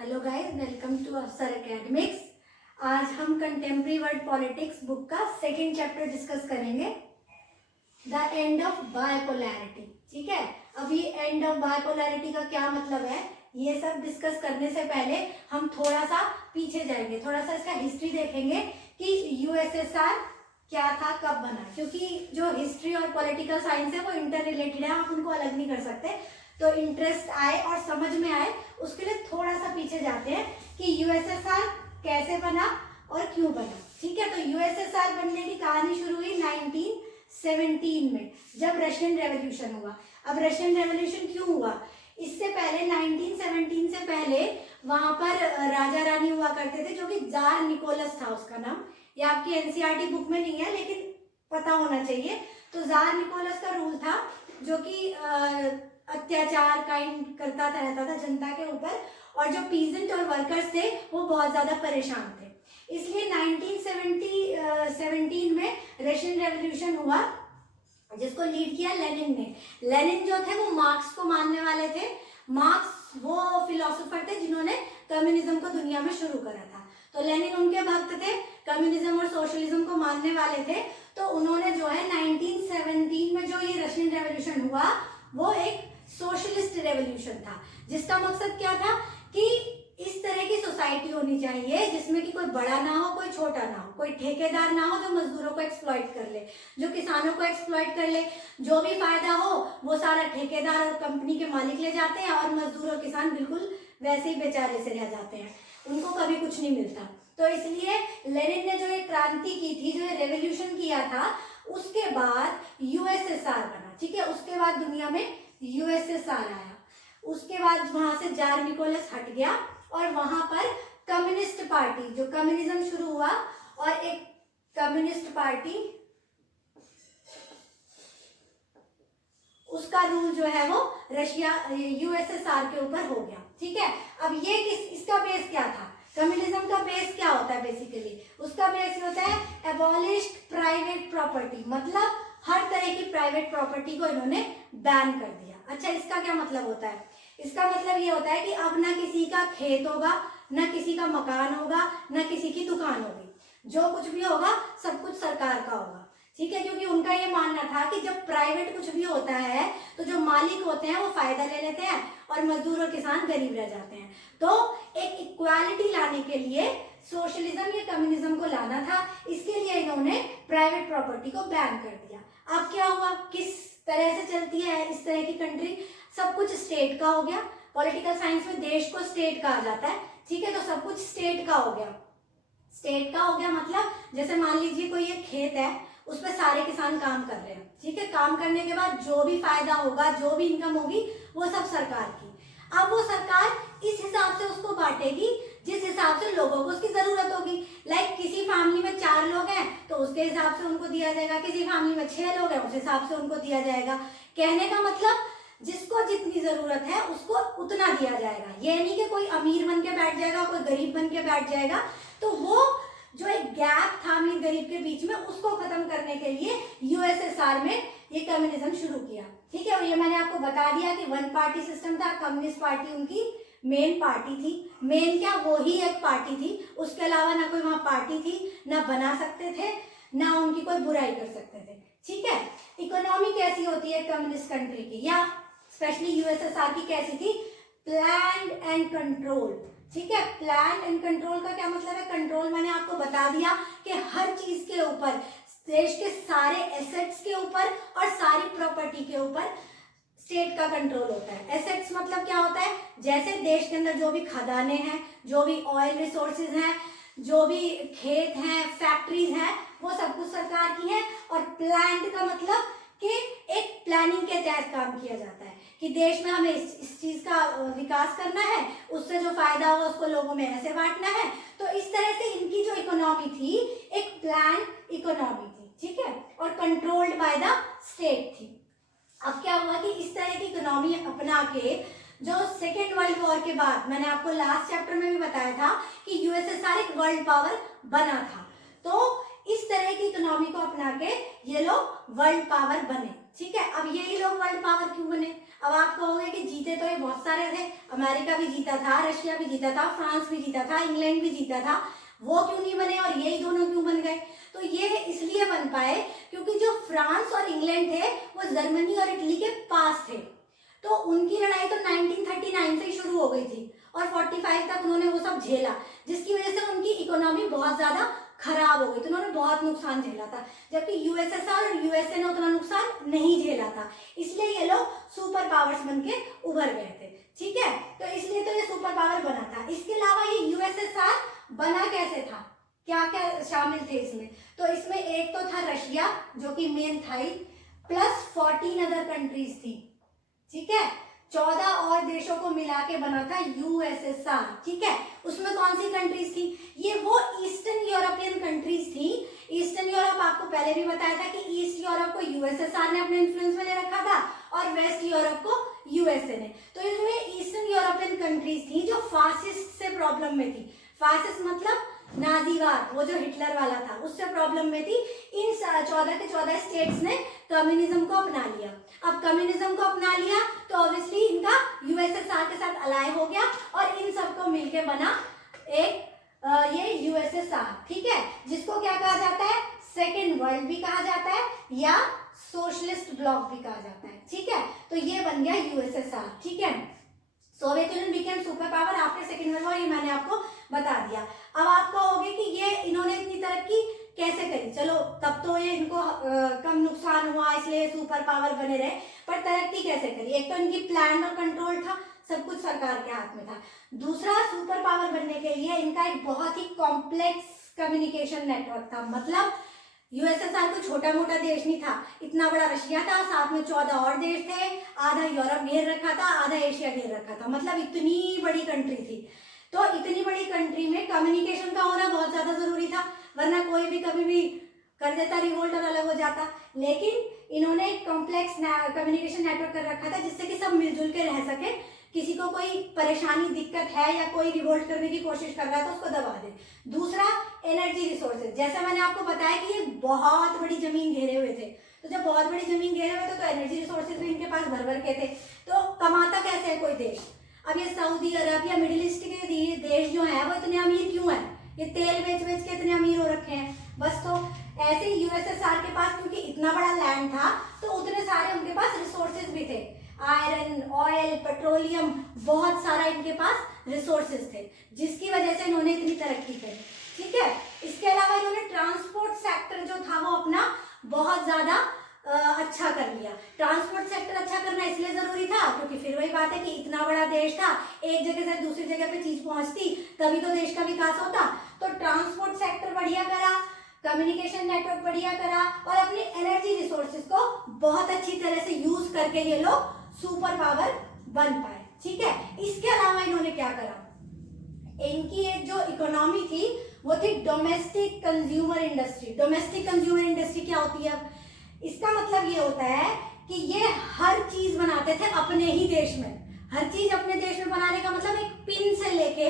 Hello guys, welcome to अफसर academics. आज हम कंटेम्प्रेरी वर्ल्ड पॉलिटिक्स बुक का सेकंड चैप्टर डिस्कस करेंगे, द एंड ऑफ बायपोलैरिटी। ठीक है, अभी एंड ऑफ बायपोलैरिटी का क्या मतलब है ये सब डिस्कस करने से पहले हम थोड़ा सा पीछे जाएंगे, थोड़ा सा इसका हिस्ट्री देखेंगे कि यूएसएसआर क्या था, कब बना। क्योंकि जो हिस्ट्री और पॉलिटिकल साइंस है वो इंटर रिलेटेड है, आप उनको अलग नहीं कर सकते। तो इंटरेस्ट आए और समझ में आए उसके लिए थोड़ा सा पीछे जाते हैं कि यूएसएसआर कैसे बना और क्यों बना। ठीक है, तो यूएसएसआर बनने की कहानी शुरू हुई 1917 में, जब रशियन रेवोल्यूशन हुआ। अब रशियन रेवोल्यूशन क्यों हुआ? इससे पहले 1917 से पहले वहां पर राजा रानी हुआ करते थे, जो कि जार निकोलस था उसका नाम। ये आपकी एनसीईआरटी बुक में नहीं है लेकिन पता होना चाहिए। तो जार निकोलस का रूल था जो कि अत्याचार काइंड करता रहता था जनता के ऊपर, और जो पीजेंट और वर्कर्स थे वो बहुत ज्यादा परेशान थे। इसलिए 1917 में रशियन रेवोल्यूशन हुआ, जिसको लीड किया लेनिन ने। लेनिन जो थे वो मार्क्स को मानने वाले थे। मार्क्स वो फिलोसोफर थे जिन्होंने कम्युनिज्म को दुनिया में शुरू करा था। तो लेनिन उनके भक्त थे, कम्युनिज्म और सोशलिज्म को मानने वाले थे। तो उन्होंने जो है 1917 में जो ये रशियन रेवोल्यूशन हुआ वो एक सोशलिस्ट रेवोल्यूशन था, जिसका मकसद क्या था कि इस तरह की सोसाइटी होनी चाहिए जिसमें कि कोई बड़ा ना हो, कोई छोटा ना हो, कोई ठेकेदार ना हो जो मजदूरों को एक्सप्लॉइट कर ले, जो किसानों को एक्सप्लॉइट कर ले। जो भी फायदा हो वो सारा ठेकेदार और कंपनी के मालिक ले जाते हैं, और मजदूर और किसान बिल्कुल वैसे ही बेचारे से रह जाते हैं, उनको कभी कुछ नहीं मिलता। तो इसलिए लेनिन ने जो ये क्रांति की थी, जो ये रेवोल्यूशन किया था, उसके बाद यूएसएसआर बना। ठीक है, उसके बाद दुनिया में यूएसएसआर आया। उसके बाद वहां से जार निकोलस हट गया और वहां पर कम्युनिस्ट पार्टी, जो कम्युनिज्म शुरू हुआ, और एक कम्युनिस्ट पार्टी, उसका रूल जो है वो रशिया यूएसएसआर के ऊपर हो गया। ठीक है, अब ये इसका बेस क्या था? कम्युनिज्म का बेस क्या होता है? बेसिकली उसका बेस होता है एबॉलिश्ड प्राइवेट प्रॉपर्टी, मतलब हर तरह की प्राइवेट प्रॉपर्टी को इन्होंने बैन कर दिया। अच्छा, इसका क्या मतलब होता है? इसका मतलब ये होता है कि अब ना किसी का खेत होगा, ना किसी का मकान होगा, ना किसी की दुकान होगी। जो कुछ भी होगा सब कुछ सरकार का होगा। ठीक है, क्योंकि उनका ये मानना था कि जब प्राइवेट कुछ भी होता है तो जो मालिक होते हैं वो फायदा ले लेते हैं और मजदूर और किसान गरीब रह जाते हैं। तो एक इक्वालिटी लाने के लिए सोशलिज्म या कम्युनिज्म को लाना था, इसके लिए इन्होंने प्राइवेट प्रॉपर्टी को बैन कर दिया। अब क्या हुआ? किस तरह से चलती है इस तरह की कंट्री? सब कुछ स्टेट का हो गया। पॉलिटिकल साइंस में देश को स्टेट कहा जाता है। ठीक है, तो सब कुछ स्टेट का हो गया। स्टेट का हो गया मतलब जैसे मान लीजिए कोई एक खेत है, उसमें सारे किसान काम कर रहे हैं। ठीक है, काम करने के बाद जो भी फायदा होगा, जो भी इनकम होगी, वो सब सरकार की। अब वो सरकार इस हिसाब से उसको बांटेगी जिस हिसाब से लोगों को उसकी जरूरत होगी। लाइक किसी फैमिली में 4 लोग हैं तो उसके हिसाब से उनको दिया जाएगा, किसी फैमिली में 6 लोग हैं उस हिसाब से उनको दिया जाएगा। कहने का मतलब जिसको जितनी जरूरत है उसको उतना दिया जाएगा। ये नहीं कि कोई अमीर बन के बैठ जाएगा, कोई गरीब बन के बैठ जाएगा। तो वो जो एक गैप था अमीर गरीब के बीच में, उसको खत्म करने के लिए यूएसएसआर में ये कम्युनिज्म शुरू किया। ठीक है, और ये मैंने आपको बता दिया कि वन पार्टी सिस्टम था। कम्युनिस्ट पार्टी उनकी मेन पार्टी थी। मेन क्या, वो ही एक पार्टी थी, उसके अलावा ना कोई वहां पार्टी थी, ना बना सकते थे, ना उनकी कोई बुराई कर सकते थे। ठीक है, इकोनॉमी कैसी होती है कम्युनिस्ट कंट्री की, या स्पेशली यूएसएसआर की कैसी थी? Plan and control. ठीक है, प्लान एंड कंट्रोल का क्या मतलब है? कंट्रोल मैंने आपको बता दिया कि हर चीज के ऊपर, देश के सारे एसेट्स के ऊपर और सारी प्रॉपर्टी के ऊपर स्टेट का कंट्रोल होता है। एसेट्स मतलब क्या होता है? जैसे देश के अंदर जो भी खदानें हैं, जो भी ऑयल रिसोर्सेज हैं, जो भी खेत हैं, फैक्ट्रीज हैं, वो सब कुछ सरकार की है। और प्लान्ड का मतलब कि एक प्लानिंग के तहत काम किया जाता है कि देश में हमें इस चीज का विकास करना है, उससे जो फायदा होगा उसको लोगों में ऐसे बांटना है। तो इस तरह से इनकी जो इकोनॉमी थी एक प्लान इकोनॉमी थी। ठीक है, और कंट्रोल्ड बाय द स्टेट थी। अब क्या हुआ कि इस तरह की इकोनॉमी अपना के जो सेकेंड वर्ल्ड वॉर के बाद, मैंने आपको लास्ट चैप्टर में भी बताया था कि यूएसएसआर एक वर्ल्ड पावर बना था। तो इस तरह की इकोनॉमी को अपना के ये लोग वर्ल्ड पावर बने। ठीक है। अब यही लोग वर्ल्ड पावर क्यों बने? अब आप कहोगे कि जीते तो ये बहुत सारे थे, अमेरिका भी जीता था, रशिया भी जीता था, फ्रांस भी जीता था, इंग्लैंड भी जीता था, वो क्यों नहीं बने और यही दोनों क्यों बन गए? तो ये इसलिए बन पाए क्योंकि जो फ्रांस और इंग्लैंड थे वो जर्मनी और इटली के पास थे, तो उनकी लड़ाई तो 1939 से ही शुरू हो गई थी और 45 तक उन्होंने वो सब झेला, जिसकी वजह से उनकी इकोनॉमी बहुत ज्यादा खराब हो गई, तो उन्होंने बहुत नुकसान झेला था। जबकि यूएसएसआर और यूएसए ने उतना नुकसान नहीं झेला था, इसलिए ये लोग सुपर पावर्स बन के उभर गए थे। ठीक है, तो इसलिए तो ये सुपर पावर बना था। इसके अलावा ये यूएसएसआर बना कैसे था, क्या क्या शामिल थे इसमें? तो इसमें एक तो था रशिया जो कि मेन था ही, प्लस 14 अदर कंट्रीज थी। ठीक है, 14 और देशों को मिला के बना था यूएसएसआर। ठीक है, उसमें कौन सी कंट्रीज थी? ये वो ईस्टर्न यूरोपियन कंट्रीज थी। ईस्टर्न यूरोप आपको पहले भी बताया था कि ईस्ट यूरोप को यूएसएसआर ने अपने इन्फ्लुएंस में ले रखा था और वेस्ट यूरोप को यूएसए ने। तो इसमें ईस्टर्न यूरोपियन कंट्रीज थी जो फासिस्ट से प्रॉब्लम में थी। फासिस्ट मतलब नाजीवाद, वो जो हिटलर वाला था, उससे प्रॉब्लम में थी। इन 14 के 14 स्टेट्स ने कम्युनिज्म को अपना लिया। अब कम्युनिज्म को अपना लिया तो ऑब्वियसली इनका यूएसएसआर के साथ अलाय हो गया और इन सबको मिलके बना एक ये यूएसएसआर। ठीक है, जिसको क्या कहा जाता है? सेकेंड वर्ल्ड भी कहा जाता है या सोशलिस्ट ब्लॉक भी कहा जाता है। ठीक है, तो ये बन गया यूएसएसआर। ठीक है, Soviet union became super power after second world war, ये मैंने आपको बता दिया। अब आप कहोगे कि ये इन्होंने इतनी तरक्की कैसे करी? चलो तब तो ये इनको कम नुकसान हुआ इसलिए सुपर पावर बने रहे, पर तरक्की कैसे करी? एक तो इनकी प्लान और कंट्रोल था, सब कुछ सरकार के हाथ में था। दूसरा, सुपर पावर बनने के लिए इनका एक बहुत ही कॉम्प्लेक्स कम्युनिकेशन नेटवर्क था। मतलब यूएसएसआर कोई छोटा मोटा देश नहीं था, इतना बड़ा रशिया था, साथ में 14 और देश थे, आधा यूरोप घेर रखा था, आधा एशिया घेर रखा था, मतलब इतनी बड़ी कंट्री थी। तो इतनी बड़ी कंट्री में कम्युनिकेशन का होना बहुत ज्यादा जरूरी था, वरना कोई भी कभी भी कर देता रिवोल्ट और अलग हो जाता। लेकिन इन्होंने एक कॉम्प्लेक्स कम्युनिकेशन नेटवर्क कर रखा था जिससे कि सब मिलजुल के रह सके, किसी को कोई परेशानी दिक्कत है या कोई रिवोल्ट करने की कोशिश कर रहा है तो उसको दबा दे। दूसरा, एनर्जी रिसोर्सेज, जैसा मैंने आपको बताया कि ये बहुत बड़ी जमीन घेरे हुए थे, तो जब बहुत बड़ी जमीन घेरे हुए थे तो एनर्जी रिसोर्सेज भी इनके पास भर भर के थे। तो कमाता कैसे है कोई देश? अब ये सऊदी अरब या मिडिल ईस्ट के देश जो है वो इतने अमीर क्यों है? ये तेल बेच बेच के इतने अमीर हो रखे हैं बस। तो ऐसे ही यूएसएसआर के पास क्योंकि इतना बड़ा लैंड था तो उतने सारे उनके पास रिसोर्सेज भी थे, आयरन, ऑयल, पेट्रोलियम, बहुत सारा इनके पास रिसोर्सेज थे, जिसकी वजह से इन्होंने इतनी तरक्की करी। ठीक है, इसके अलावा इन्होंने ट्रांसपोर्ट सेक्टर जो था वो अपना बहुत ज्यादा अच्छा कर लिया। ट्रांसपोर्ट सेक्टर अच्छा करना इसलिए जरूरी था क्योंकि फिर वही बात है कि इतना बड़ा देश था, एक जगह से दूसरी जगह पे चीज पहुंचती तभी तो देश का विकास होता। तो ट्रांसपोर्ट सेक्टर बढ़िया करा, कम्युनिकेशन नेटवर्क बढ़िया करा और अपनी एनर्जी रिसोर्सेज को बहुत अच्छी तरह से यूज करके ये लोग सुपर पावर बन पाए। ठीक है, इसके अलावा इन्होंने क्या करा? इनकी एक जो इकोनॉमी थी वो थी domestic consumer industry. Domestic consumer industry क्या होती है? इसका मतलब ये होता है कि ये हर चीज बनाते थे अपने ही देश में। हर चीज अपने देश में बनाने का मतलब एक पिन से लेके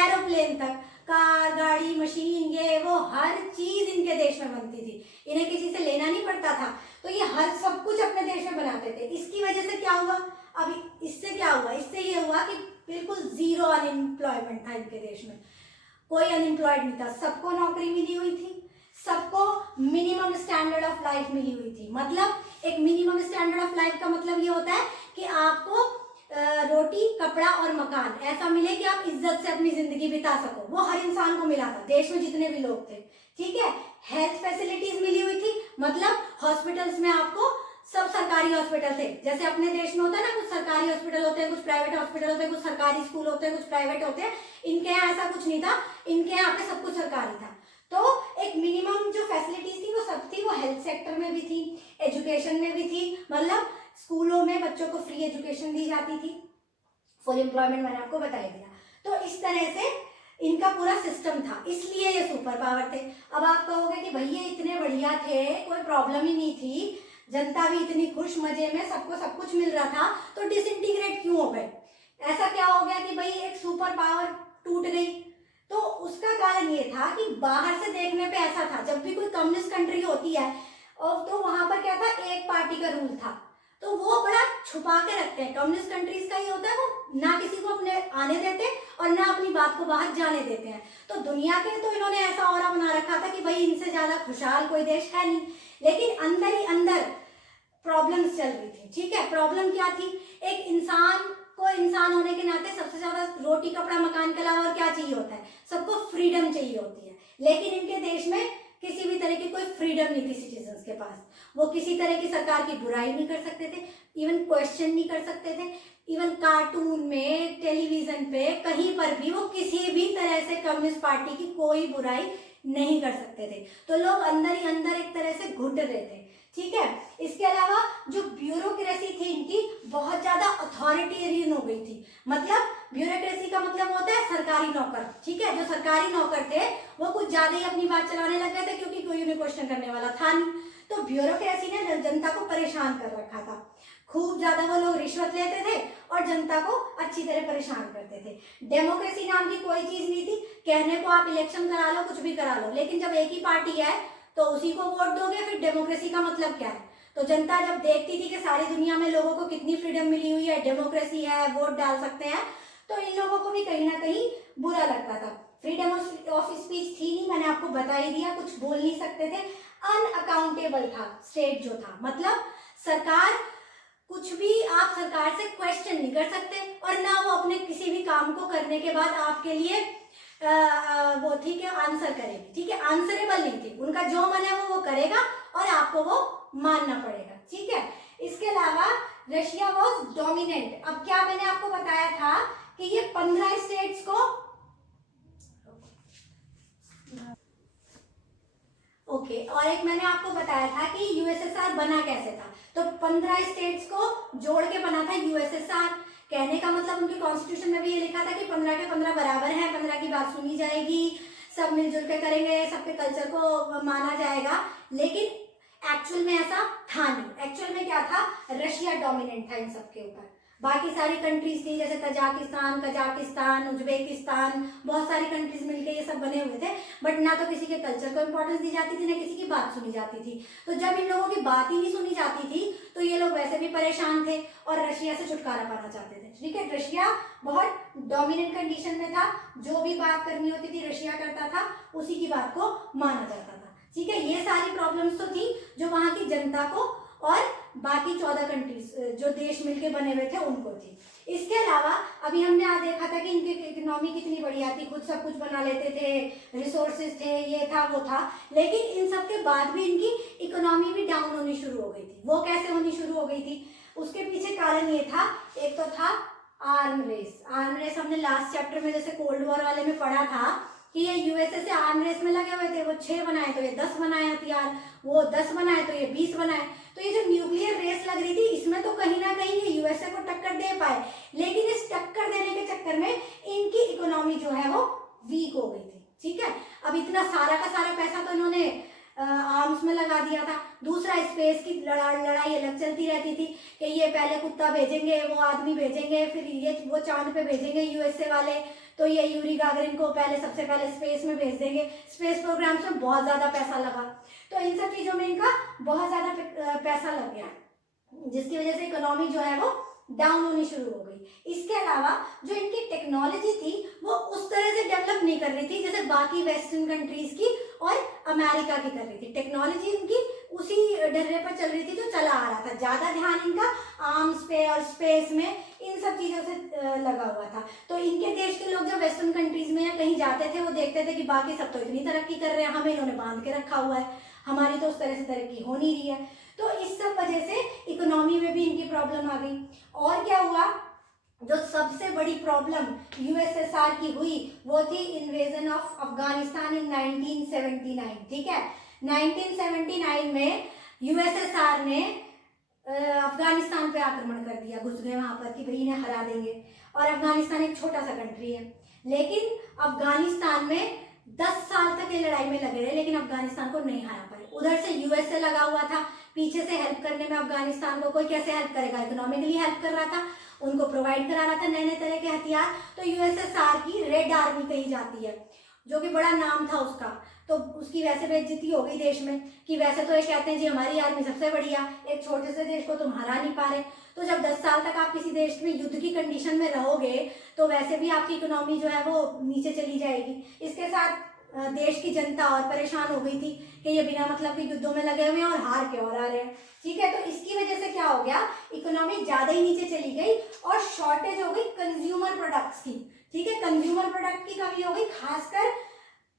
एरोप्लेन तक, कार, गाड़ी, मशीन, ये वो हर चीज इनके देश में बनती थी, इन्हें किसी से लेना नहीं पड़ता था। तो ये हर सब कुछ अपने देश में बनाते थे। इसकी वजह से क्या हुआ? अभी इससे क्या हुआ? इससे ये हुआ कि बिल्कुल जीरो अनएम्प्लॉयमेंट था इनके देश में, कोई अनएम्प्लॉयड नहीं था, सबको नौकरी मिली हुई थी, सबको मिनिमम स्टैंडर्ड ऑफ लाइफ मिली हुई थी। मतलब एक मिनिमम स्टैंडर्ड ऑफ लाइफ का मतलब ये होता है कि आपको रोटी, कपड़ा और मकान ऐसा मिले कि आप इज्जत से अपनी जिंदगी बिता सको, वो हर इंसान को मिला था, देश में जितने भी लोग थे। ठीक है, हेल्थ फैसिलिटीज मिली हुई थी, मतलब हॉस्पिटल्स में आपको सब सरकारी हॉस्पिटल थे, जैसे अपने देश में होता है ना, कुछ सरकारी हॉस्पिटल होते हैं, कुछ प्राइवेट हॉस्पिटल होते हैं, कुछ सरकारी स्कूल होते हैं, कुछ प्राइवेट होते हैं। इनके यहाँ ऐसा कुछ नहीं था, इनके यहाँ पे सब कुछ सरकारी था। तो एक मिनिमम जो फैसिलिटीज थी वो सब थी, वो हेल्थ सेक्टर में भी थी, एजुकेशन में भी थी, मतलब स्कूलों में बच्चों को फ्री एजुकेशन दी जाती थी, फुल एम्प्लॉयमेंट मैंने आपको बता दिया। तो इस तरह से इनका पूरा सिस्टम था, इसलिए ये सुपर पावर थे। अब आप कहोगे कि भैया इतने बढ़िया थे, कोई प्रॉब्लम ही नहीं थी, जनता भी इतनी खुश, मजे में, सबको सब कुछ मिल रहा था, तो डिसइंटीग्रेट क्यों हो गए? ऐसा क्या हो गया कि भाई एक सुपर पावर टूट गई? तो उसका कारण ये था कि बाहर से देखने पे ऐसा था, जब भी कोई कम्युनिस्ट कंट्री होती है और तो वहां पर क्या था, एक पार्टी का रूल था, तो वो बड़ा छुपा के रखते हैं। कम्युनिस्ट कंट्रीज का ये होता है, वो ना किसी को अपने आने देते और ना अपनी बात को बाहर जाने देते हैं। तो दुनिया के तो इन्होंने ऐसा ऑरा बना रखा था कि भाई इनसे ज्यादा खुशहाल कोई देश है नहीं, लेकिन अंदर ही अंदर प्रॉब्लम्स चल रही थी। ठीक है, प्रॉब्लम क्या थी, एक इंसान को इंसान होने के नाते सबसे ज्यादा रोटी कपड़ा मकान के अलावा और क्या चाहिए होता है, सबको फ्रीडम चाहिए होती है। लेकिन इनके देश में किसी भी तरह की कोई फ्रीडम नहीं थी सिटीजन्स के पास। वो किसी तरह की सरकार की बुराई नहीं कर सकते थे, इवन क्वेश्चन नहीं कर सकते थे, इवन कार्टून में, टेलीविजन पे, कहीं पर भी वो किसी भी तरह से कम्युनिस्ट पार्टी की कोई बुराई नहीं कर सकते थे। तो लोग अंदर ही अंदर एक तरह से घुट रहे थे। ठीक है, इसके अलावा जो ब्यूरोक्रेसी थी इनकी बहुत ज्यादा अथॉरिटेरियन हो गई थी। मतलब ब्यूरोक्रेसी का मतलब होता है सरकारी नौकर। ठीक है, जो सरकारी नौकर थे वो कुछ ज्यादा ही अपनी बात चलाने लग गए थे, क्योंकि कोई उन्हें क्वेश्चन करने वाला था नहीं। तो ब्यूरोक्रेसी ने जनता को परेशान कर रखा था। खूब ज्यादा वो लोग रिश्वत लेते थे और जनता को अच्छी तरह परेशान करते थे। डेमोक्रेसी नाम की कोई चीज नहीं थी। कहने को आप इलेक्शन करा लो, कुछ भी करा लो, लेकिन जब एक ही पार्टी है तो उसी को वोट दोगे, फिर डेमोक्रेसी का मतलब क्या है। तो जनता जब देखती थी कि सारी दुनिया में लोगों को कितनी फ्रीडम मिली हुई है, डेमोक्रेसी है, वोट डाल सकते हैं, तो इन लोगों को भी कहीं ना कहीं बुरा लगता था। फ्रीडम ऑफ स्पीच थी नहीं, मैंने आपको बता ही दिया, कुछ बोल नहीं सकते थे। अनअकाउंटेबल था स्टेट जो था, मतलब सरकार कुछ भी, आप सरकार से क्वेश्चन नहीं कर सकते और ना वो अपने किसी भी काम को करने के बाद आपके लिए वो ठीक है आंसर करेगी। ठीक है, आंसरेबल नहीं थी, उनका जो मन है वो करेगा और आपको वो मानना पड़ेगा। ठीक है, इसके अलावा रशिया वॉज डोमिनेंट। अब क्या मैंने आपको बताया था कि ये 15 स्टेट्स को ओके और एक मैंने आपको बताया था कि यूएसएसआर बना कैसे था। तो 15 स्टेट्स को जोड़ के बना था यूएसएसआर। कहने का मतलब उनके कॉन्स्टिट्यूशन में भी ये लिखा था कि 15 के 15 बराबर हैं, 15 की बात सुनी जाएगी, सब मिलजुल के करेंगे, सबके कल्चर को माना जाएगा। लेकिन एक्चुअल में ऐसा था नहीं। एक्चुअल में क्या था, रशिया डोमिनेंट था इन सबके ऊपर। बाकी सारी कंट्रीज थी, जैसे तजाकिस्तान, कजाकिस्तान, उज्बेकिस्तान, बहुत सारी कंट्रीज मिलके ये सब बने हुए थे, बट ना तो किसी के कल्चर को इंपॉर्टेंस दी जाती थी, ना किसी की बात सुनी जाती थी। तो जब इन लोगों की बात ही नहीं सुनी जाती थी तो ये लोग वैसे भी परेशान थे और रशिया से छुटकारा पाना चाहते थे। ठीक है, रशिया बहुत डोमिनेंट कंडीशन में था, जो भी बात करनी होती थी रशिया करता था, उसी की बात को माना जाता था। ठीक है, ये सारी प्रॉब्लम्स तो थी जो वहां की जनता को और बाकी 14 कंट्रीज जो देश मिलके बने हुए थे उनको थी। इसके अलावा अभी हमने आज देखा था कि इनकी इकोनॉमी कितनी बढ़िया थी, खुद सब कुछ बना लेते थे, रिसोर्सेज थे, ये था वो था, लेकिन इन सब के बाद भी इनकी इकोनॉमी भी डाउन होनी शुरू हो गई थी। वो कैसे होनी शुरू हो गई थी, उसके पीछे कारण ये था, एक तो था आर्म रेस। आर्म रेस हमने लास्ट चैप्टर में जैसे कोल्ड वॉर वाले में पढ़ा था कि ये यूएसए से आर्म रेस में लगे हुए थे। वो 6 बनाए तो ये 10 बनाए हथियार, वो 10 बनाए तो ये 20 बनाए। तो ये जो न्यूक्लियर रेस लग रही थी, इसमें तो कहीं ना कहीं ये यूएसए को टक्कर दे पाए, लेकिन इस टक्कर देने के चक्कर में इनकी इकोनॉमी जो है वो वीक हो गई थी। ठीक है, अब इतना सारा का सारा पैसा तो इन्होंने आर्म्स में लगा दिया था। दूसरा, स्पेस की लड़ाई अलग चलती रहती थी कि ये पहले कुत्ता भेजेंगे, वो आदमी भेजेंगे, फिर ये वो चांद पे भेजेंगे यूएसए वाले, तो ये यूरी गागरिन को पहले सबसे पहले स्पेस में भेज देंगे। स्पेस प्रोग्राम्स में बहुत ज्यादा पैसा लगा, तो इन सब चीजों में इनका बहुत ज्यादा पैसा लग गया, जिसकी वजह से इकोनॉमी जो है वो डाउन होनी शुरू हो गई। इसके अलावा जो इनकी टेक्नोलॉजी थी वो उस तरह से डेवलप नहीं कर रही थी जैसे बाकी वेस्टर्न कंट्रीज की और अमेरिका की कर रही थी। टेक्नोलॉजी इनकी उसी डर्रे पर चल रही थी जो चला आ रहा था। ज्यादा ध्यान इनका आर्म्स पे और स्पेस में इन सब चीजों से लगा हुआ था। तो इनके देश के लोग जब वेस्टर्न कंट्रीज में या कहीं जाते थे, वो देखते थे कि बाकी सब तो इतनी तरक्की कर रहे हैं, हमें इन्होंने बांध के रखा हुआ है, हमारी तो उस तरह से तरक्की हो नहीं रही है। तो इस सब वजह से इकोनॉमी में भी इनकी प्रॉब्लम आ गई। और क्या हुआ, जो सबसे बड़ी प्रॉब्लम यूएसएसआर की हुई वो थी इन्वेजन ऑफ अफगानिस्तान इन 1979। ठीक है, 1979 में यूएसएसआर ने अफगानिस्तान पे आक्रमण कर दिया, घुस गए वहां पर कि भाई इन्हें हरा देंगे। और अफगानिस्तान एक छोटा सा कंट्री है, लेकिन अफगानिस्तान में 10 साल तक ये लड़ाई में लगे रहे, लेकिन अफगानिस्तान को नहीं हरा पाए। उधर से यूएसए लगा हुआ था पीछे से हेल्प करने में। अफगानिस्तान को कोई कैसे हेल्प करेगा, इकोनॉमिकली हेल्प कर रहा था, उनको प्रोवाइड करा रहा था नए नए तरह के हथियार। तो यूएसएसआर की रेड आर्मी कही जाती है, जो कि बड़ा नाम था उसका, तो उसकी वैसे बेइज्जती हो गई देश में कि वैसे तो ये कहते हैं जी हमारी आर्मी सबसे बढ़िया, एक छोटे से देश को तुम हरा नहीं पा रहे। तो जब 10 साल तक आप किसी देश में युद्ध की कंडीशन में रहोगे तो वैसे भी आपकी इकोनॉमी जो है वो नीचे चली जाएगी। इसके साथ देश की जनता और परेशान हो गई थी कि ये बिना मतलब के युद्धों में लगे हुए हैं और हार के और आ रहे हैं, ठीक है। तो इसकी वजह से क्या हो गया, इकोनॉमी ज्यादा ही नीचे चली गई और शॉर्टेज हो गई कंज्यूमर प्रोडक्ट्स की, ठीक है। कंज्यूमर प्रोडक्ट की कमी हो गई, खासकर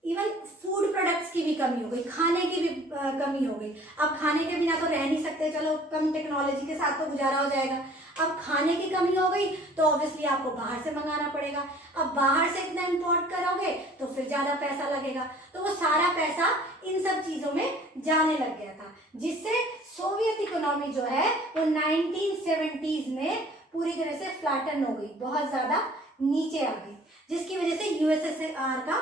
इवन फूड प्रोडक्ट्स की भी कमी हो गई, खाने की भी कमी हो गई। अब खाने के बिना तो रह नहीं सकते, चलो कम टेक्नोलॉजी के साथ तो गुजारा हो जाएगा। अब खाने की कमी हो गई तो ऑब्वियसली आपको बाहर से मंगाना पड़ेगा। अब बाहर से इतना इम्पोर्ट करोगे तो फिर ज़्यादा पैसा लगेगा, तो वो सारा पैसा इन सब चीज़ों में जाने लग गया था, जिससे सोवियत इकोनॉमी जो है वो 1970s में पूरी तरह से फ्लैटन हो गई, बहुत ज़्यादा नीचे आ गई, जिसकी वजह से यूएसएसआर का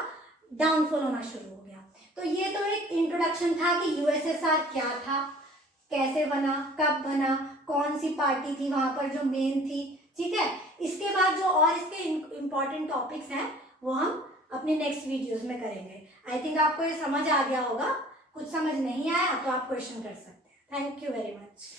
डाउनफॉल होना शुरू हो गया। तो ये तो एक इंट्रोडक्शन था कि यूएसएसआर क्या था, कैसे बना, कब बना, कौन सी पार्टी थी वहां पर जो मेन थी, ठीक है। इसके बाद जो और इसके इम्पोर्टेंट टॉपिक्स हैं वो हम अपने नेक्स्ट वीडियोस में करेंगे। आई थिंक आपको ये समझ आ गया होगा, कुछ समझ नहीं आया तो आप क्वेश्चन कर सकते हैं। Thank you very much.